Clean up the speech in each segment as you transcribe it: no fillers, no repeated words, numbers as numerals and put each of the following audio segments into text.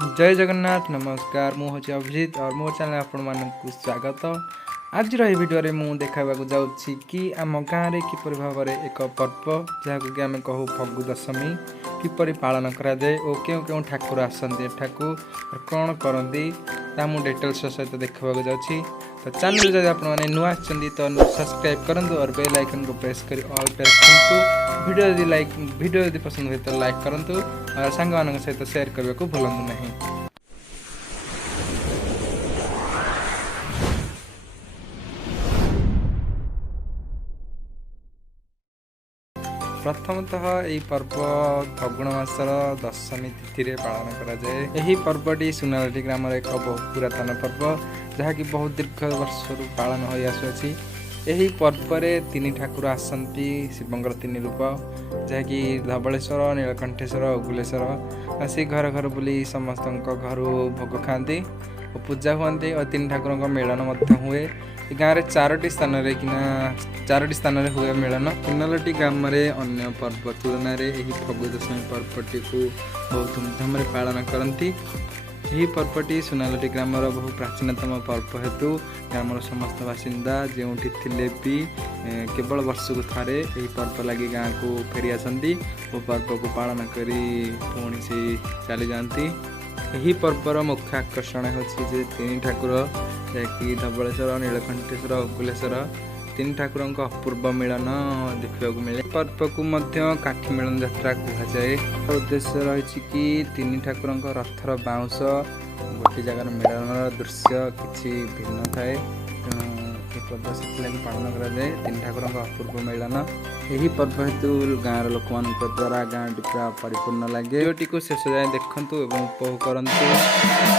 जय जगन्नाथ नमस्कार मुझे अभिजीत और मो चैनल आपण मानक स्वागत। आज भिडियो रे मु देखा जाऊँगी कि आम गाँव में किपर भाव में एक पर्व जहाँ कि आम कहू फगु दशमी किपर पालन कराए और क्यों क्यों ठाकुर आसती एठाकू और कौन करती मुझे डिटेल्स सहित देखा जाऊँगी। तो चैनल जब आपने नुआ तो सब्सक्राइब करूँ और बेल आइकन को प्रेस कर ऑल पे रखु। वीडियो यदि पसंद हुए तो लाइक करूँ और सांग मान सहित शेयर करने को भूलु नहीं। प्रथमतः यही पर्व फगुण मासर दशमी तिथि रे पालन करा जाए। यही पर्वटी सुनालाटी ग्राम एक बहुत पुरातन पर्व जहाँकि बहुत दीर्घ वर्ष पालन हो आसुअछि। यही पर्व रे तीन ठाकुर आसती शिवंकर तीन रूप जहाँकि धवलेश्वर नीलकंठेश्वर उगुलेश्वर आसी घर घर बुली समस्त घर भोग खाती और पूजा हुए और तीन ठाकुर मेलन हुए। गाँव में चारोटी स्थान हुए मेलन। किनलटी ग्राम अन्य पर्व तुलन में फगु दशमी पर्वटी को बहुत धूमधाम पालन करती। यही पर्वटी सुनालटी ग्राम बहु प्राचीनतम पर्व हेतु ग्राम समस्त बासिंदा जो भी केवल वर्ष को थे यही पर्व लगी गाँव को फेरी आसती और पर्व को पालन कर पुणी से चली जाती। यही पर्वर मुख्य आकर्षण होची जे तीन ठाकुर जैकि धवलेश्वर नीलकंठेश्वर उगुलेश्वर तीन ठाकुर अपूर्व मिलन देखा मिले। पर्व को मध्य काठी मिलन यात्रा कहुए। उद्देश्य रही कि तीन ठाकुर रथर बाउंश गोटे जगार मिलन दृश्य किसी भिन्न थाए। पर्व से पालन कराए तीन ठाकुर अपूर्व मिलन। यही पर्व हेतु गाँव लोक मान द्वारा गाँव पूरा परिपूर्ण लगे। भिडियोटी को शेष जाए देखु और उपभोग करते।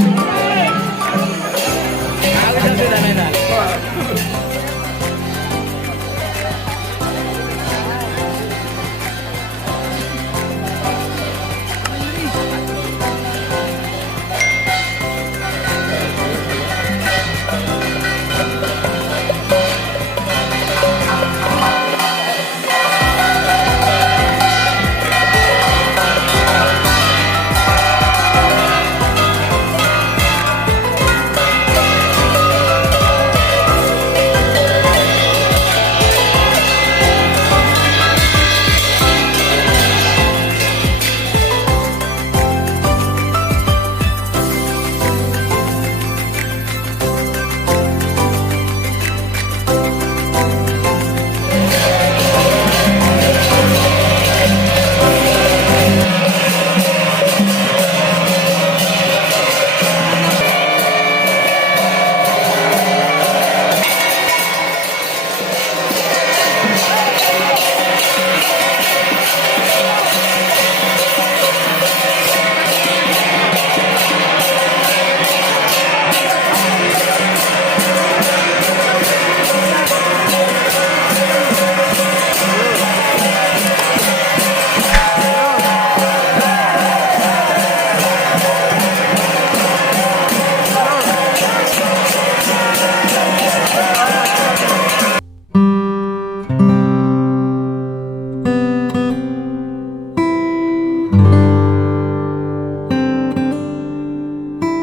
Thank you.